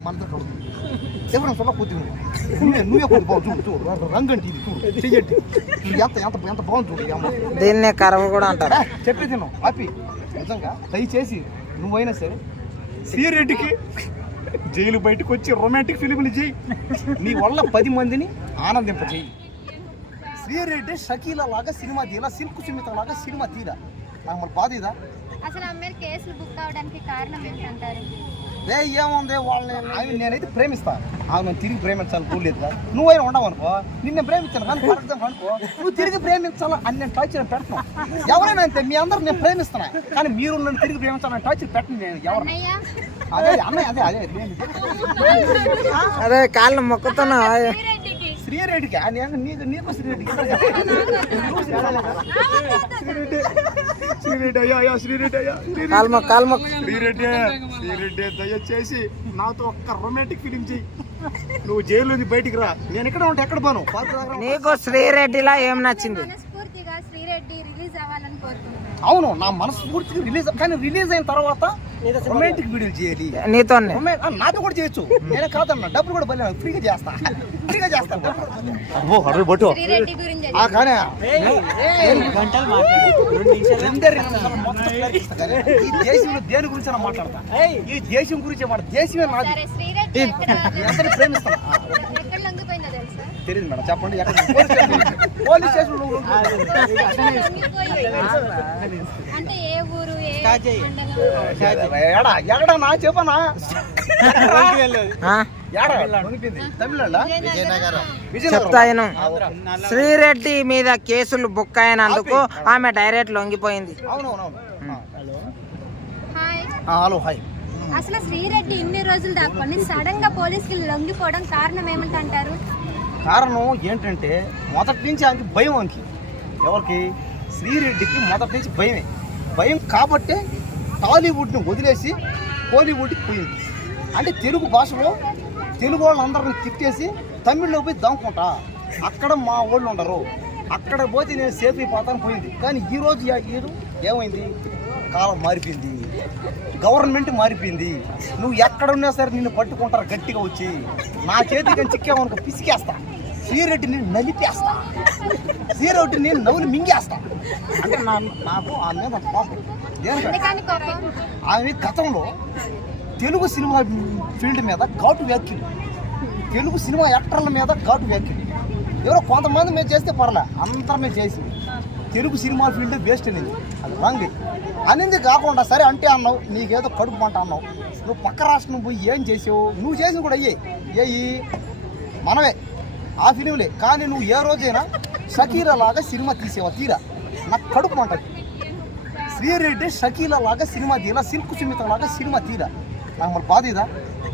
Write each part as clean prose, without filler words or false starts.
ఎవరైనా సొల్ల కొద్ది నువ్వే కొద్ది బాగు చూడు చూడు రంగంటి ఇది చూడు చెయ్యండి ఎంత ఎంత ఎంత బాగుంది చూడు అమ్మ దీన్నే కరవ కూడా అంటారు. చెప్పే తిన్నావు హ్యాపీ నిజంగా దయచేసి నువ్వైనా సరే శ్రీరెడ్డికి జైలు బయటకు వచ్చి రొమాంటిక్ ఫిలింలు చేయి, నీ వల్ల 10 మందిని ఆనందింప చేయి. శ్రీరెడ్డి షకీలా లాగా సినిమా తీరా, సిల్క్ సుమిత లాగా సినిమా తీరా. నాకు మరి బాధ ఇదా? అసలు అమ్మాయి కేసులు బుక్ అవడానికి కారణం ఏంటంటారు? ఏముంది వాళ్ళని నేనైతే ప్రేమిస్తాను, ఆమె తిరిగి ప్రేమించాలి కూడలేదు. నువ్వైనా ఉండవు అనుకో, నిన్ను ప్రేమించాను కానీ ఫర్ ఎగ్జాంపుల్ అనుకో నువ్వు తిరిగి ప్రేమించాలా అని నేను టార్చర్ పెట్టను. ఎవరైనా అంతే, మీ అందరూ నేను ప్రేమిస్తున్నా కానీ మీరు నన్ను తిరిగి ప్రేమించాలని టార్చర్ పెట్టను నేను ఎవరు. అదే అన్నయ్య అదే అదే అదే కాళ్ళు మొక్కుతున్నా శ్రీరెడ్డికి నీకు శ్రీరెడ్డికి శ్రీరెడ్డి అయ్యా శ్రీరెడ్డి అయ్యా శ్రీరెడ్డి దయచేసి నాతో ఒక్క రొమాంటిక్ ఫిలిం చెయ్యి. నువ్వు జైలు నుంచి బయటికి రా, నేను ఎక్కడ ఉంటే ఎక్కడ పోను. నీకు శ్రీరెడ్డిలా ఏం నచ్చింది? అవును, నా మనస్ఫూర్తిగా రిలీజ్, కానీ రిలీజ్ అయిన తర్వాత రొమాంటిక్ వీడియోలు చేయాలి నీతో. నాతో కూడా చేయొచ్చు, నేనే కాదన్నా, డబ్బులు కూడా బలి ఫ్రీగా చేస్తా కానీ ఈ దేశంలో దేని గురించి మాట్లాడతా, ఈ దేశం గురించి దేశమే నాది. ఎంతని ప్రేమిస్తా తెలియదు మేడం, చెప్పండి. పోలీస్ స్టేషన్ ఎక్కడా నా చెప్పనా? చెప్తాను. శ్రీరెడ్డి మీద కేసులు బుక్ అయినందుకు ఆమె డైరెక్ట్ లొంగిపోయింది. Hello hi. అసలు శ్రీరెడ్డి ఇన్ని రోజులు దాక్కొని సడన్ గా పోలీసుకి లొంగిపోవడం కారణం ఏమంటారు? కారణం ఏంటంటే మొదటి నుంచి ఆమెకి భయం. ఆమెకి ఎవరికి? శ్రీరెడ్డికి మొదటి నుంచి భయమే. భయం కాబట్టే టాలీవుడ్ని వదిలేసి కోలీవుడ్కి పోయింది. అంటే తెలుగు భాషలో తెలుగు వాళ్ళందరిని తిట్టేసి తమిళ్లో పోయి దాముకుంటా, అక్కడ మా వాళ్ళు ఉండరు, అక్కడ పోతే నేను సేఫ్ అయిపోతాను పోయింది. కానీ ఈరోజు ఏమైంది? కాలం మారిపోయింది, గవర్నమెంట్ మారిపోయింది. నువ్వు ఎక్కడున్నా సరే నిన్ను పట్టుకుంటారు గట్టిగా వచ్చి. నా చేతికి చిక్కామనుకో పిసికేస్తా, శ్రీరెడ్డిని నలిపేస్తా, శ్రీరెడ్డిని నవ్వులు మింగేస్తా. అంటే నాకు ఆమె పాపం దేనికంటే ఆమె గతంలో తెలుగు సినిమా ఫీల్డ్ మీద ఘాటు వ్యాఖ్యలు, తెలుగు సినిమా యాక్టర్ల మీద ఘాటు వ్యాఖ్యలు. ఎవరో కొంతమంది మేము చేస్తే పర్లే, అందరం మేము చేసి తెలుగు సినిమా ఫీల్డ్ వేస్ట్ అనేది, అది రాంగ్ అనేది కాకుండా సరే అంటే అన్నావు, నీకేదో కడుపు మంట అన్నావు. నువ్వు పక్క రాష్ట్రం పోయి ఏం చేసావు? నువ్వు చేసిన కూడా అయ్యి మనమే ఆ ఫిలింలే. కానీ నువ్వు ఏ రోజైనా షకీలా లాగా సినిమా తీసేవా? తీరా నాకు కడుపు మంట. శ్రీరెడ్డి షకీలా లాగా సినిమా తీరా, సిల్క్ సుమిత లాగా సినిమా తీరా. నాకు మరి బాధ ఇదా?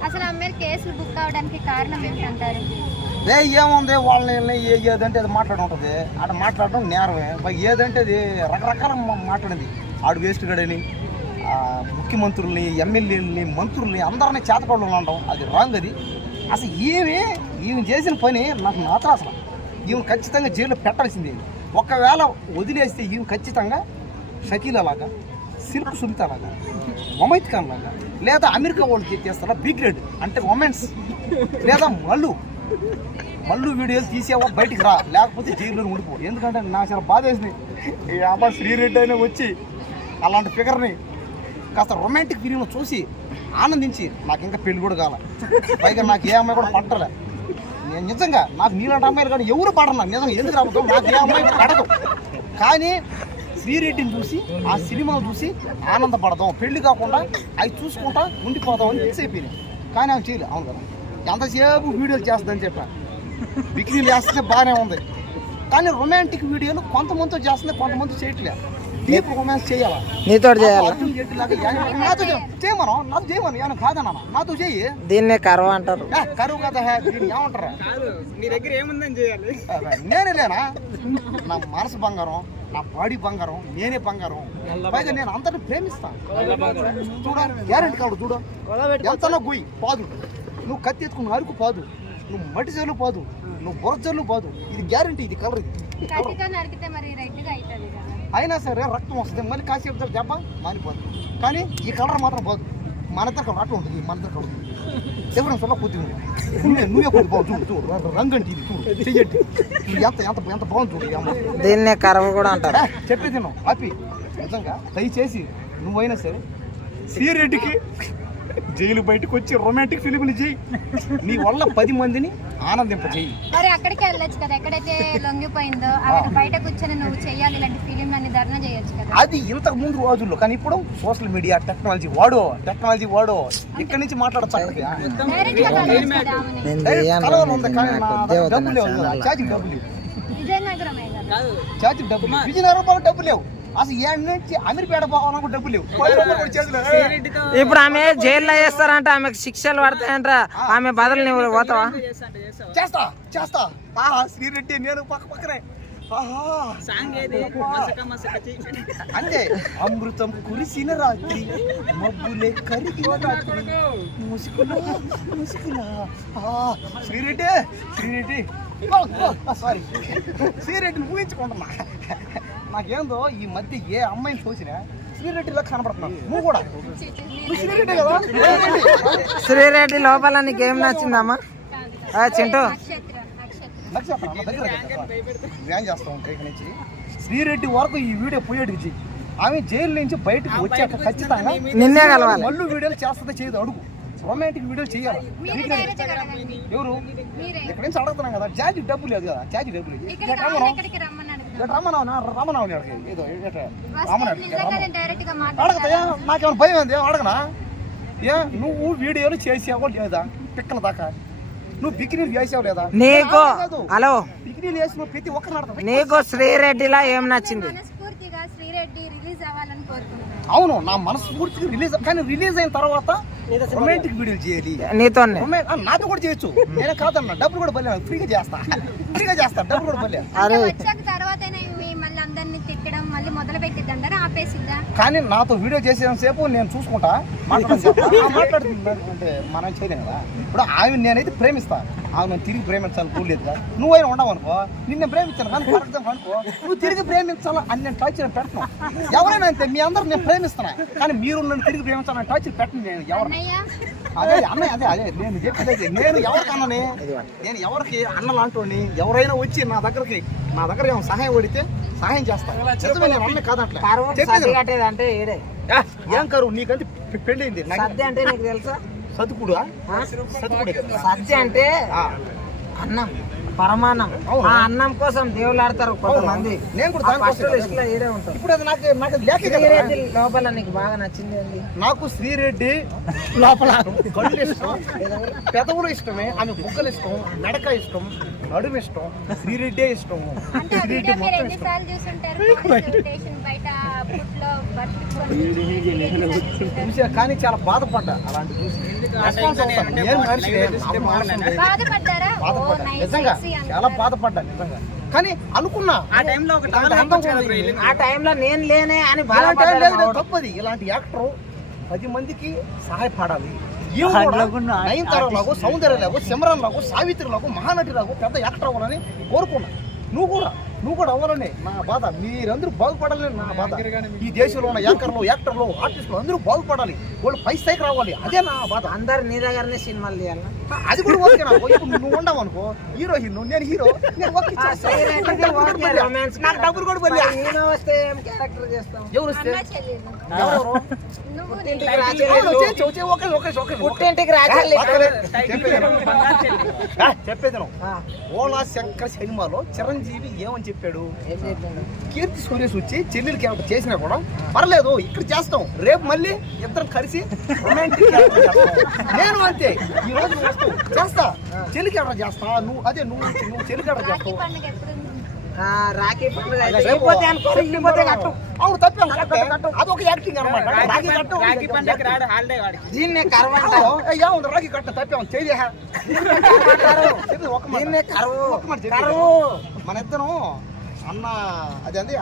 అసలు అమ్మాయి కేసులు బుక్ అవడానికి కారణం ఏంటంటారు? ఏముంది వాళ్ళని ఏదంటే అది మాట్లాడి ఉంటుంది, అక్కడ మాట్లాడడం నేరమే. ఏదంటే అది రకరకాల మాట్లాడింది. ఆడు వేస్ట్ గడని ముఖ్యమంత్రుల్ని, ఎమ్మెల్యేలని, మంత్రుల్ని అందరినీ చేతకోవడం ఉండడం, అది రాంగ్. అది అసలు ఈమె చేసిన పని నాకు మాత్రం అసలు ఈమె ఖచ్చితంగా జైల్లో పెట్టాల్సిందే. ఒకవేళ వదిలేస్తే ఈమె ఖచ్చితంగా షకీలా లాగా, సిల్క్ సుమిత లాగా, మొమైత్ ఖాన్ లాగా, లేదా అమెరికా వాళ్ళు చేస్తారా బి గ్రేడ్ అంటే ఉమెన్స్, లేదా మళ్ళు వీడియోలు తీసేవా బయటికి రా, లేకపోతే జైల్లో ఉండిపో. ఎందుకంటే నాకు చాలా బాధ వేసింది. ఈ అమ్మ శ్రీరెడ్డి అయినా వచ్చి అలాంటి ఫిగర్ని కాస్త రొమాంటిక్ ఫిలింలో చూసి ఆనందించి, నాకు ఇంకా పెళ్లి కూడా కాల, పైగా నాకు ఏ అమ్మాయి కూడా పట్టలే. నేను నిజంగా నాకు నీలాంటి అమ్మాయిలు కానీ ఎవరు పడను నిజంగా, ఎందుకు రాబోతాం, నాకు ఏ అమ్మాయి పడదు. కానీ శ్రీరెడ్డిని చూసి ఆ సినిమా చూసి ఆనందపడదాం, పెళ్లి కాకుండా అవి చూసుకుంటా ఉండిపోదాం అని ఫిక్స్ అయిపోయినాయి. కానీ అవి చేయలేదు. అవును కదా, ఎంతసేపు వీడియోలు చేస్తుందని చెప్పా, బికినీలు చేస్తే బాగానే ఉంది. కానీ రొమాంటిక్ వీడియోలు కొంతమందితో చేస్తుంది, కొంతమంది చేయట్లేదు. డీప్ రొమాన్స్ చేయాలా, నీతో చేయాలి. నాతో చేయమను, నాతో చేయమను, ఏమన్నా కాదన్నా నాతో చెయ్యి. దీన్నే కరువు అంటారు. కరువు కదా, దీన్ని ఏమంటారా? నీ దగ్గర ఏముందని చేయాలి? నేనే లేనా? నా మనసు బంగారం, నా బాడీ బంగారం, నేనే బంగారం. పైగా నేను అందరిని ప్రేమిస్తాను. చూడ గ్యారెంటీ కాదు, చూడు ఎంతలో గుయ్యి పాదు, నువ్వు కత్తి ఎత్తుకుని అరుకు పాదు, నువ్వు మట్టి చెల్లు పాదు, నువ్వు బొర చెల్లు పాదు. ఇది గ్యారెంటీ, ఇది కలర్. ఇది అయినా సరే రక్తం వస్తుంది, మళ్ళీ కాసేపు దెబ్బ మారిపోదు. కానీ ఈ కలర్ మాత్రం పోదు. మన దగ్గర అట్లా ఉంటుంది, మన దగ్గర ఉంటుంది. ఎవరైనా సొల్ల కొద్ది నువ్వే కొద్ది బాగుంది చూడు, రంగంటి ఇది చూడు, చెయ్యండి ఎంత ఎంత ఎంత బాగుంది చూడు. ఈ అమ్మ దీన్నే కరవ కూడా అంటారు. చెప్పే తిన్నాం హ్యాపీ. నిజంగా దయచేసి నువ్వైనా సరే శ్రీరెడ్డికి జైలు బయటకు వచ్చి రొమాంటిక్ ఫిలింలు చేయి, నీ వల్ల 10 మందిని ఆనందింపజేయి. మరి అక్కడికి వెళ్ళొచ్చు కదా, ఎక్కడైతే లొంగిపోయిందో అక్కడ బయట కూర్చొని నువ్వు చెయ్యాలి ఇలాంటి ఫిలిం అన్ని ధర్నా చేయొచ్చు కదా. అది ఇంతకు ముందు రోజుల్లో, కానీ ఇప్పుడు సోషల్ మీడియా టెక్నాలజీ వాడో ఇక్కడి నుంచి మాట్లాడచ్చు. డైరెక్ట్ గా కలవచ్చు కదా ఆమెని. నేను చేయను, డబ్బులు లేవు, ఛార్జింగ్ డబ్బులు లేవు, విజయనగరమే కదా. ఛార్జింగ్ డబ్బులు లేవు, విజయనగరం డబ్బులు లేవు, అసలు ఏడు నుంచి అమీర్పేట పోవాలనుకో డబ్బులు లేవు. 10 రూపాయలు కూడా చేతులు లేవు. ఇప్పుడు ఆమె జైల్లో వేస్తారంట, ఆమెకు శిక్షలు పడతాయంట. ఆమె బదులు నువ్వు పోతావా? చేస్తా ఆహా శ్రీరెడ్డి నేను పక్కనే అంటే అమృతం కురిసిన రాత్రి మబ్బులే కరిగిన రాత్రి ముసుకులా శ్రీరెడ్డి సారీ శ్రీరెడ్డిని ఊహించుకుంటున్నా. నాకేందో ఈ మధ్య ఏ అమ్మాయిని చూసినా శ్రీరెడ్డిలో కనపడుతున్నాను. నువ్వు కూడా శ్రీరెడ్డి కదా. శ్రీరెడ్డి లోపల నీకేం నచ్చిందమ్మా? చింటూ నక్షత్రం దగ్గర వ్యాన్ చేస్తా ఉంటాయి ఇక్కడ నుంచి శ్రీరెడ్డి వరకు ఈ వీడియో పోయేటికి చెయ్యి. ఆమె జైలు నుంచి బయటకు వచ్చాక ఖచ్చితంగా నిన్నే కలవాలి. మళ్ళీ వీడియోలు చేస్తుందో చేయదు అడుగు. రొమాంటిక్ వీడియోలు చేయాలి. ఎవరు ఇక్కడ నుంచి అడుగుతున్నాం కదా, ఛార్జీ డబ్బు లేదు కదా, ఛార్జీ డబ్బు లేదు. రమ్మన్నావు ఏదో అడగతాయా? నాకేమైనా భయం ఉంది, అడగనా? నువ్వు వీడియోలు చేసావో లేదా పిక్కల దాకా? నువ్వు బికినీలు చేసావు లేదా? నీకు హలో బికినీలు వేసి నువ్వు ప్రతి ఒక్కరు ఆడతావు. నీకు శ్రీరెడ్డిలా ఏం నచ్చింది? మనస్ఫూర్తిగా శ్రీరెడ్డి రిలీజ్ అవ్వాలని కోరుకుంటున్నాను. అవును, నా మనస్ఫూర్తిగా రిలీజ్ అయిన తర్వాత రొమాంటిక్ వీడియోలు చేయాలి. నీతోనే నాతో కూడా చేయొచ్చు, నేనే కాదన్నా. డబ్బులు కూడా బలే ఫ్రీగా చేస్తా డబ్బులు కూడా బలే. అంటే వచ్చాక తర్వాత మళ్ళీ అందరిని తిట్టడం మళ్ళీ మొదలు పెట్టిద్ది అంటారా, ఆపేసిద్దా? కానీ నాతో వీడియో చేసేంత సేపు నేను చూసుకుంటా మాట్లాడుతుంది అంటే మనం చేయలేం కదా. ఇప్పుడు ఆమె నేనైతే ప్రేమిస్తా, ఆమె తిరిగి ప్రేమించాలని కూడలేదు కదా. నువ్వైనా ఉండవు అనుకో, నిన్ను ప్రేమించాను కానీ ఫర్ ఎగ్జాంపుల్ అనుకో నువ్వు తిరిగి ప్రేమించాలా అని నేను టార్చర్ పెట్టను. ఎవరైనా అంతే, మీ అందరూ నేను ప్రేమిస్తున్నా కానీ మీరు నన్ను తిరిగి ప్రేమించాలని టార్చర్ పెట్టను. నేను ఎవరు అదే అన్నయ్య అదే నేను చెప్పేది. నేను ఎవరికన్నానే, నేను ఎవరికి అన్నలాంటి ఎవరైనా వచ్చి నా దగ్గర ఏమో సహాయం పడితే సహాయం చేస్తాను. నేను అన్న కాదట్లే అంటే ఏం కరువు నీకంటే పెళ్ళైంది. సద్య అంటే నీకు తెలుసా? సతుకుడు సద్య అంటే అన్నం, పరమాన్నం. ఆ అన్నం కోసం దేవుళ్ళు ఆడతారు కొంతమంది. నేను కూడా ఇప్పుడు అది నాకు శ్రీరెడ్డి లోపల నీకు బాగా నచ్చింది ఏంది? నాకు శ్రీరెడ్డి లోపల కళ్ళు ఇష్టం, పెదవులు ఇష్టమే, ఆమె బుగ్గలు ఇష్టం, నడక ఇష్టం, నడుము ఇష్టం, శ్రీరెడ్డి ఇష్టం. చూసా కానీ చాలా బాధపడ్డా అలాంటి చూసి. నిజంగా చాలా బాధపడ్డా నిజంగా. కానీ అనుకున్నా ఆ టైంలో నేను లేనే అని తప్పది. ఇలాంటి యాక్టర్ 10 మందికి సహాయపడాలి. నయనతారలాగో, సౌందర్యలాగో, సిమ్రన్ లాగో, సావిత్రి లాగో, మహానటి లాగో పెద్ద యాక్టర్ అవ్వాలని కోరుకున్నా. నువ్వు కూడా అవ్వాలని నా బాధ. మీరందరూ బాగుపడాలని నా బాధ. ఈ దేశంలో ఉన్న యాంకర్లు, యాక్టర్లు, ఆర్టిస్టులు అందరూ బాగుపడాలి, వాళ్ళు పై స్థాయికి రావాలి. అదే నా బాధ. అందరు నీ దగ్గరనే సినిమాలు తీయాలి. అది కూడా ఓకే నాకు. ఇప్పుడు నువ్వు ఉండవు అనుకో, హీరోయిన్ నేను హీరో, నేను నాకు డబ్బులు కూడా పడలే. క్యారెక్టర్ చేస్తాం. ఎవరు వస్తే చెప్పేది ఓలా శంకర్ సినిమాలో చిరంజీవి ఏమని చెప్పాడు? కీర్తి సురేష్ వచ్చి చెల్లెలు క్యారెక్టర్ చేసినా కూడా పర్లేదు, ఇక్కడ చేస్తాం, రేపు మళ్ళీ ఇద్దరం కలిసి రొమాంటిక్ క్యారెక్టర్ చేస్తాం. నేను అంతే, ఈ రోజు చేస్తా, చెల్లి క్యారెక్టర్ చేస్తా. నువ్వు చెల్లి క్యారెక్టర్ చేస్తావు. రాఖీ పండుగ అవును తప్పేం, అదొక యాక్టింగ్ అనమాట. రాఖీ దీన్నే కరువు రాఖీ కట్ట తప్పేం చేయ. మన ఇద్దరం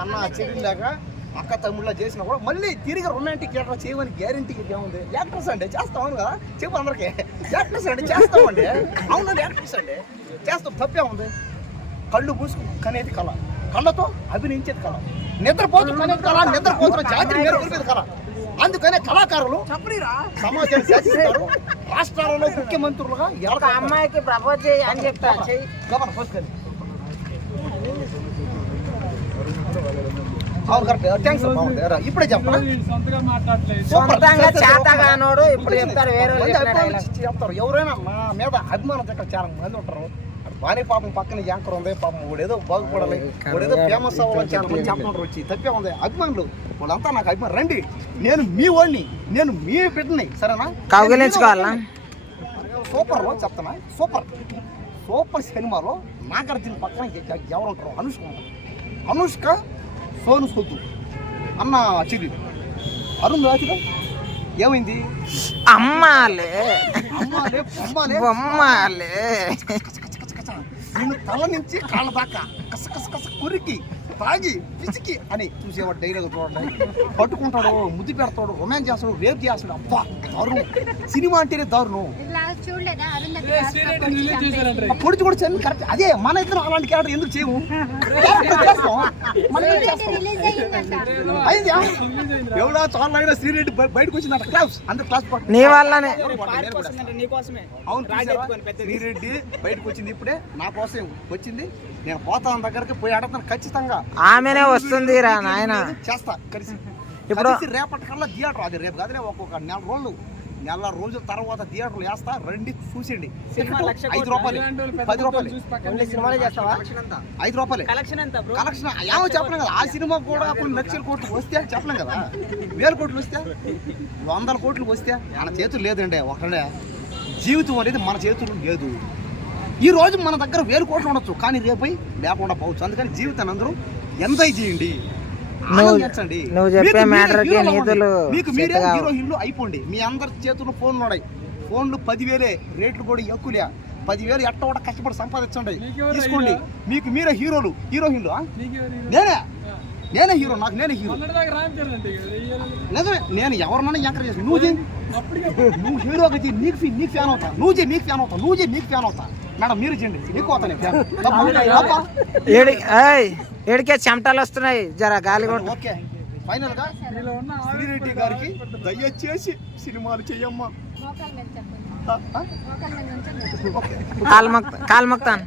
అన్న చెల్లిలాగా అక్క తమ్ముళ్ళ చేసినా కూడా మళ్ళీ తిరిగి రొమాంటిక్ క్యారెక్టర్ చేయమని గ్యారంటీ ఏముంది? యాక్టర్స్ అంటే చేస్తామని కదా చెప్పు అందరికీ. యాక్టర్స్ అంటే చేస్తామండి, అవునండి యాక్టర్స్ అంటే చేస్తాం, తప్పేముంది? కళ్ళు పూసుకు కనేది కళ, కళ్ళతో అభినయించేది కళ, నిద్రపోతు కనేది కళ, నిద్రపోతున్న జాతిని మేలుకొల్పేది కళ. అందుకనే కళాకారులు సమాజాన్ని శాసిస్తారు. రాష్ట్రాలలో ముఖ్యమంత్రులుగా ఒక అమ్మాయికి ప్రపోజ్ చేయి అని చెప్తా చెయ్యి. అవును కరెక్ట్. థ్యాంక్స్ ఇప్పుడే చెప్పనా సొంతంగా చేతగానోడు ఇప్పుడు చెప్తారు వేరే వాళ్ళు చెప్తారు. ఎవరైనా నా మీద అభిమానం దగ్గర చాలా మంది ఉంటారు. వాణి పాపం పక్కన యాంకర్ ఉంది, పాపం వాడేదో బాగుపడాలి, వాడేదో ఫేమస్ అవ్వాలని చాలా మంది చెప్తున్నారు. వచ్చి తప్పే ఉంది అభిమానులు వాళ్ళంతా నాకు అభిమానం. రండి, నేను మీ వాడిని, నేను మీ బిడ్డని, సరేనా? కౌగిలించుకోవాలా? సూపర్ చెప్తానా, సూపర్ సూపర్ సినిమాలో నాగార్జున పక్కన ఎవరు ఉంటారు? అనుష్క ఉంటారు. అనుష్క, సోను సూద్ అన్న చిరి, అరుణ్ రాజుగా ఏమైంది? అమ్మాలే అమ్మాలే అమ్మాలే బొమ్మాలే నేను తల నుంచి కాళ్ళ దాకా కస కస కస కొరికి తాగి పిసికి అని చూసేవాడు. డైలాగ్ చూడండి, పట్టుకుంటాడు, ముద్దు పెడతాడు, రొమాన్స్ చేస్తాడు, రేప్ చేస్తాడు. అబ్బా దారుణం, సినిమా అంటేనే దారుణం. చూడలేదా అరుంధతి పొడిచి కూడా చెల్లి కరెక్ట్. అదే మన ఇద్దరు అలాంటి క్యారెక్టర్ ఎందుకు చేయము? రిలీజ్ అయ్యిందంట. ఎవడో చాలా అయినా శ్రీరెడ్డి బయటకు వచ్చిందంట. క్లాస్ అందరు క్లాస్ నీ వల్లనే. అవును, శ్రీరెడ్డి బయటకు వచ్చింది ఇప్పుడే, నా కోసం వచ్చింది. నేను పోతాను దగ్గరికి పోయి అడతాను ఖచ్చితంగా. ఆమెనే వస్తుంది రా నాయన. చేస్తా కలిసి. ఇప్పుడు రేపటి కల్లా థియేటర్, అది రేపు కాదులే, ఒక్కొక్క నెల రోజుల తర్వాత థియేటర్లు వేస్తా, రండి చూసేయండి. 5 రూపాయలు 10 రూపాయలు సినిమాలే చేస్తావా? 5 రూపాయలు కలెక్షన్ ఏమో చెప్పలేం కదా. ఆ సినిమా కూడా కొన్ని లక్షల కోట్లు వస్తే చెప్పలేం కదా. 1000 కోట్లు వస్తే, 100 కోట్లు వస్తే మన చేతులు లేదండి. ఒకడే జీవితం అనేది మన చేతులు లేదు. ఈ రోజు మన దగ్గర 1000 కోట్లు ఉండొచ్చు, కానీ రేపై లేకుండా పోవచ్చు. అందుకని జీవితాన్ని అందరూ ఎంజాయ్ చేయండి, ఆనందించండి. నువ్వు చెప్పే మ్యాటర్కి నిధులు మీకు మీరే హీరోయిన్లు అయిపోండి. మీ అందరి చేతుల్లో ఫోన్లు ఉన్నాయి. ఫోన్లు 10,000 రేట్లు కూడా ఎక్కువలే. 10,000 ఎట్ట కూడా కష్టపడి సంపాదించండి, తీసుకోండి. మీకు మీరే హీరోలు, హీరోయిన్లు. నేనే హీరో, నాకు నేనే హీరో. నిజమే, నేను ఎవరినైనా ఎంకరేజ్ చేస్తాను. నువ్వు హీరోకి నీకు ఫ్యాన్ అవుతా, నువ్వు చేయి నీకు ఫ్యాన్ అవుతా, నువ్వు చేయి నీకు ఫ్యాన్ అవుతా. మేడం మీరు చేయండి, నీకు అవుతానే ఫ్యాన్. ఏడికే చెమటలు వస్తున్నాయి, జర గాలి కూడా. ఓకే, ఫైనల్ గా శ్రీరెడ్డి గారికి దయచేసి సినిమాలు చెయ్యమ్మా. కాలు మొక్తాను.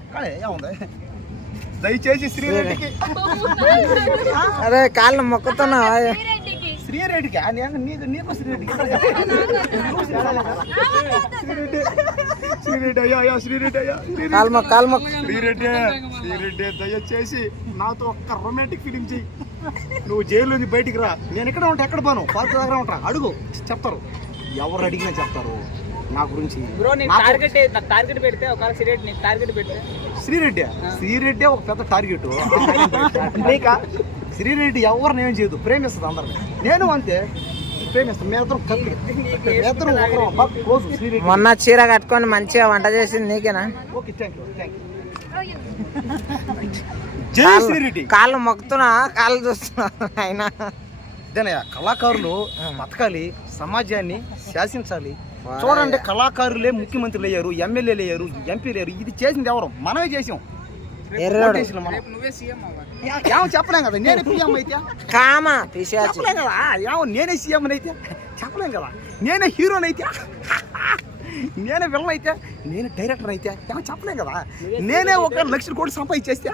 దయచేసి శ్రీరెడ్డికి. అరే కాళ్ళు మొక్కుతున్నా. శ్రీరెడ్డికి నీకు శ్రీరెడ్డికి శ్రీరెడ్డి అయ్యా శ్రీరెడ్డి అయ్యా శ్రీరెడ్డి దయచేసి నాతో ఒక్క రొమాంటిక్ ఫిలిం చెయ్యి. నువ్వు జైలు నుంచి బయటికి రా, నేను ఎక్కడ ఉంటా, ఎక్కడ పోను, పార్క్ దగ్గర ఉంటా. అడుగు, చెప్తారు, ఎవరు అడిగినా చెప్తారు నా గురించి. శ్రీరెడ్డి ఒక పెద్ద టార్గెట్. శ్రీరెడ్డి ఎవరిని ఏం చేయదు, ప్రేమిస్తుంది అందరిని. నేను అంతే ప్రేమిస్తాను. మొన్న చీర కట్టుకొని మంచిగా వంట చేసింది నీకేనా? Okay, thank you. కాళ్ళు మొక్కుతున్నా, కాళ్ళు చూస్తున్నా. ఆయన ఇదేనయ్యా, కళాకారులు బతకాలి, సమాజాన్ని శాసించాలి. చూడండి, కళాకారులే ముఖ్యమంత్రులు అయ్యారు, ఎమ్మెల్యేలు అయ్యారు, ఎంపీలు అయ్యారు. ఇది చేసింది ఎవరు? మనమే చేసాం. ఏమో చెప్పలేం కదా, నేనే సీఎం అయితే చెప్పలేం కదా. ఏమో నేనే సీఎం అయితే చెప్పలేం కదా. నేనే హీరోని అయితే, నేనే విలన్ అయితే, నేనే డైరెక్టర్ అయితే ఏమో చెప్పలేం కదా. నేనే 1 లక్ష కోట్లు సంపాదించేస్తే